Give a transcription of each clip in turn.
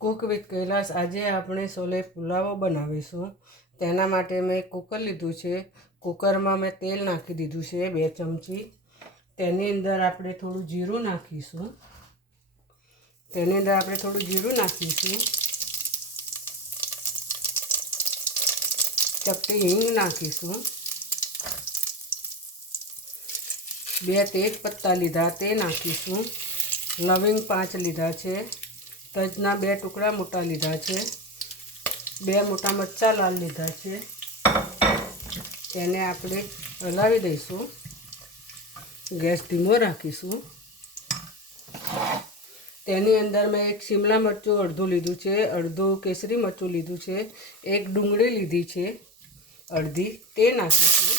Cook with Kailash આજે આપણે છોલે પુલાવ બનાવીશું। તેના માટે મેં કુકર લીધું છે। કુકરમાં મેં તેલ નાખી દીધું છે 2 ચમચી। તેની અંદર આપણે થોડું જીરું નાખીશું। ચપટી હિંગ નાખીશું। 2 તેજ પત્તા લીધા તે નાખીશું। લવિંગ 5 લીધા છે। તજના 2 ટુકડા મોટા લીધા છે। 2 મોટા મરચાં લાલ લીધા છે। તેને આપણે હલાવી દઈશું। ગેસ ધીમો રાખીશું। તેની અંદર મેં 1 શિમલા મરચું અડધું લીધું છે, અડધું કેસરી મરચું લીધું છે, 1 ડુંગળી લીધી છે અડધી, તે નાખીશું।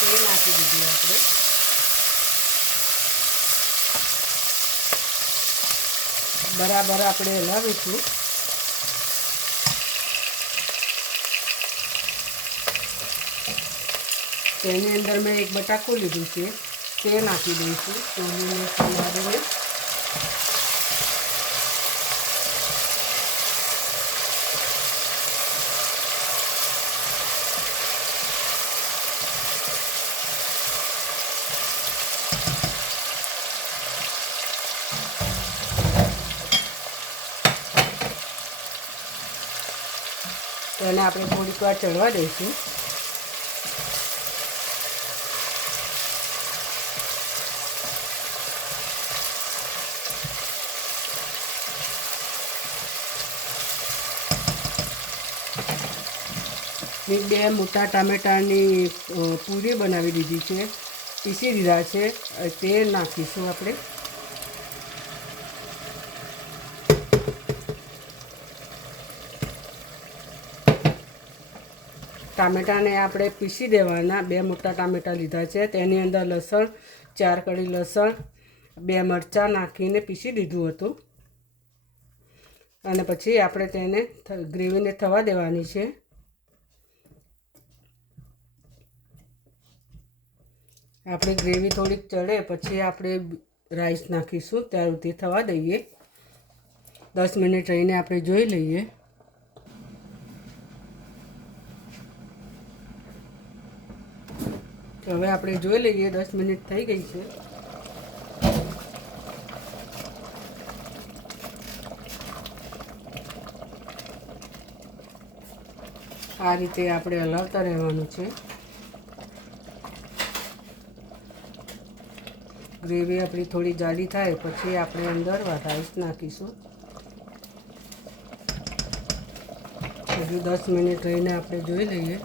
તે નાખી દીધું આપણે। બરાબર આપણે હલાવીશું। તેની અંદર મેં 1 બટાકું લીધું છે, તે નાખી દઈશું ચોલીને સમારીને। તેને આપણે થોડીક વાર ચડવા દઈશું। મેં 2 મોટા ટામેટાની પૂરી બનાવી દીધી છે, પીસી દીધા છે, તે નાખીશું આપણે। ટામેટાને આપણે પીસી દેવાના। 2 મોટા ટામેટા લીધા છે, તેની અંદર લસણ 4 કળી લસણ, 2 મરચાં નાખીને પીસી દીધું હતું। અને પછી આપણે તેને ગ્રેવીને થવા દેવાની છે। આપણે ગ્રેવી થોડીક ચડે પછી આપણે રાઈસ નાખીશું, ત્યાં સુધી થવા દઈએ। 10 મિનિટ રહીને આપણે જોઈ લઈએ। હવે આપણે જોઈ લઈએ 10 મિનિટ થઈ ગઈ છે। આ રીતે આપણે હલાવતા રહેવાનું છે। ગ્રેવી આપણી થોડી જાડી થાય પછી આપણે અંદર રાઈસ નાખીશું। હજુ 10 મિનિટ રહીને આપણે જોઈ લઈએ।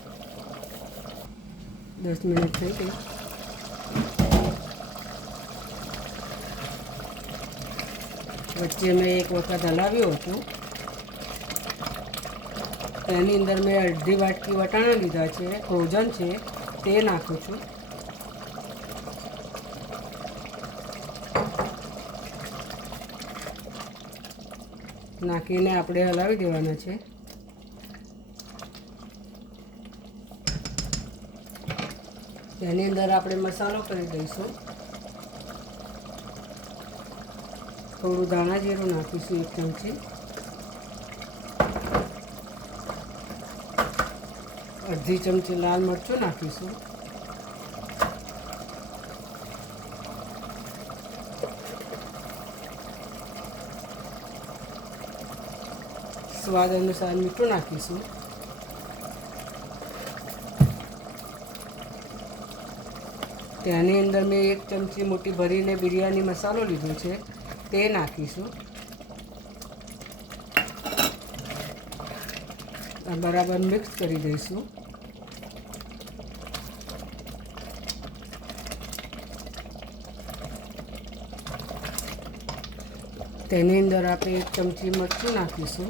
10 મિનિટ થઈ ગઈ। વચ્ચે મેં 1 વખત હલાવ્યું હતું। તેની અંદર મેં અડધી વાટકી વટાણા લીધા છે, ફ્રોઝન છે, તે નાખું છું। નાખીને આપણે હલાવી દેવાના છે। તેની અંદર આપણે મસાલો કરી દઈશું। થોડું ધાણા જીરું નાખીશું 1 ચમચી, અડધી ચમચી લાલ મરચું નાખીશું, સ્વાદ અનુસાર મીઠું નાખીશું। તેની અંદર મેં 1 ચમચી મોટી ભરીને બિરયાની મસાલો લીધો છે, તે નાખીશું। બરાબર મિક્સ કરી દઈશું। તેની અંદર આપણે 1 ચમચી મરચું નાખીશું।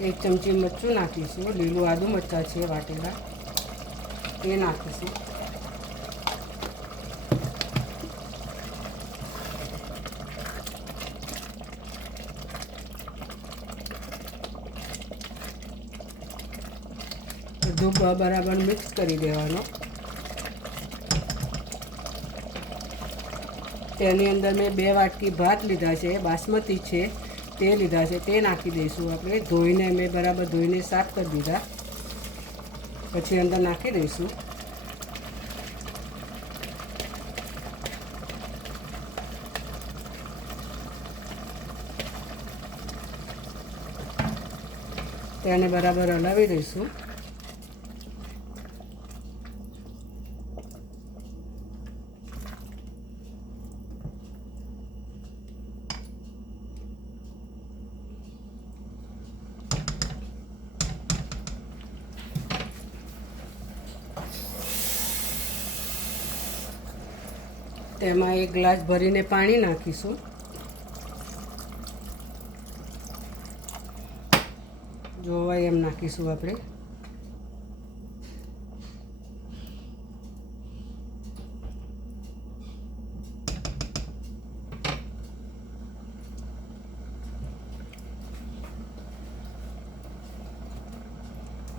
1 ચમચી મરચું નાખીશું। લીલું આદું મરચાં છે વાટેલા, તે નાખીશું। બધું બરાબર મિક્સ કરી દેવાનો. તેની અંદર મેં 2 વાટકી ભાત લીધા છે, બાસમતી છે તે લીધા છે, તે નાખી દઈશું આપણે. ધોઈને મેં બરાબર ધોઈને સાફ કરી દીધા, પછી અંદર નાખી દઈશું. તેને બરાબર હલાવી દઈશું. તેમાં 1 ગ્લાસ ભરીને પાણી નાખીશું. જોવાય એમ નાખીશું આપણે.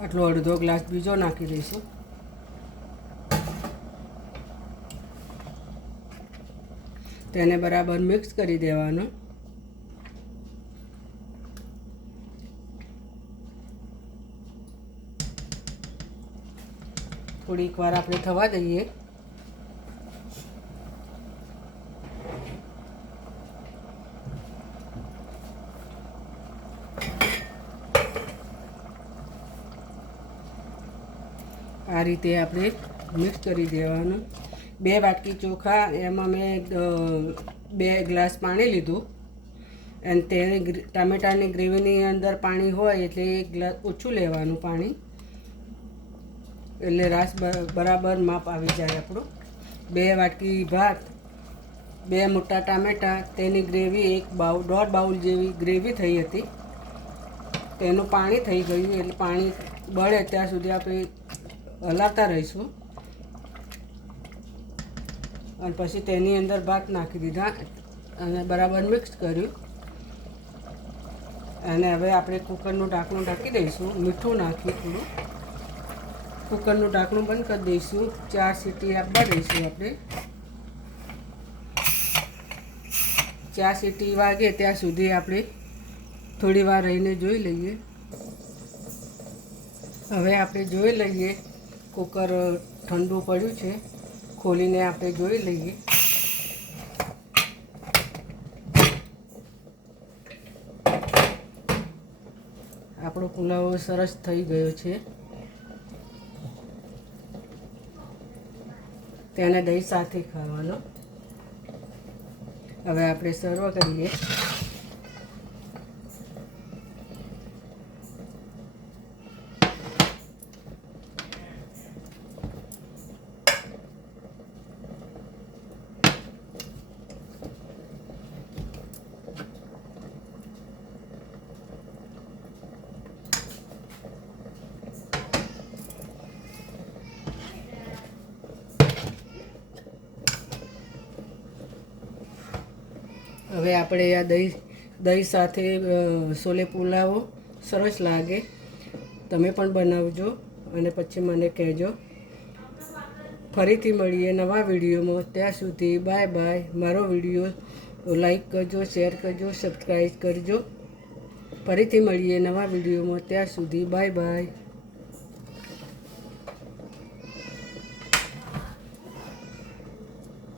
આટલો અડધો ગ્લાસ બીજો નાખી દઈશું. તેને બરાબર મિક્સ કરી દેવાનું. થોડીક વાર આપણે થવા દઈએ. આ રીતે આપણે મિક્સ કરી દેવાનું. 2 વાટકી ચોખા, એમાં મેં 2 ગ્લાસ પાણી લીધું અને તે ટામેટાની ગ્રેવીની અંદર પાણી હોય એટલે 1 ગ્લાસ ઓછું લેવાનું પાણી, એટલે રાસ બરાબર માપ આવી જાય આપણું. 2 વાટકી ભાત, 2 મોટા ટામેટાં, તેની ગ્રેવી 1.5 બાઉલ જેવી ગ્રેવી થઈ હતી. તેનું પાણી થઈ ગયું, એટલે પાણી બળે ત્યાં સુધી આપણે હલાવતા રહીશું. અને પછી તેની અંદર ભાત નાખી દીધા અને બરાબર મિક્સ કર્યું. અને હવે આપણે કુકરનું ઢાંકણું ઢાંકી દઈશું. મીઠું નાખી થોડું કુકરનું ઢાંકણું બંધ કરી દઈશું. 4 સીટી આપવા દઈશું આપણે. 4 સીટી વાગે ત્યાં સુધી આપણે થોડી વાર રહીને જોઈ લઈએ. હવે આપણે જોઈ લઈએ. કુકર ઠંડુ પડ્યું છે, ખોલીને આપણે જોઈ લઈએ. આપણો પુલાવ સરસ થઈ ગયો છે. તેને દહીં સાથે ખાવાનો. હવે આપણે સર્વ કરીએ. હવે આપણે આ દહીં સાથે છોલે પુલાવ સરસ લાગે. તમે પણ બનાવજો અને પછી મને કહેજો. ફરીથી મળીએ નવા વિડીયોમાં. ત્યાં સુધી બાય બાય. મારો વિડીયો લાઈક કરજો, શેર કરજો, સબસ્ક્રાઈબ કરજો. ફરીથી મળીએ નવા વિડીયોમાં. ત્યાં સુધી બાય બાય.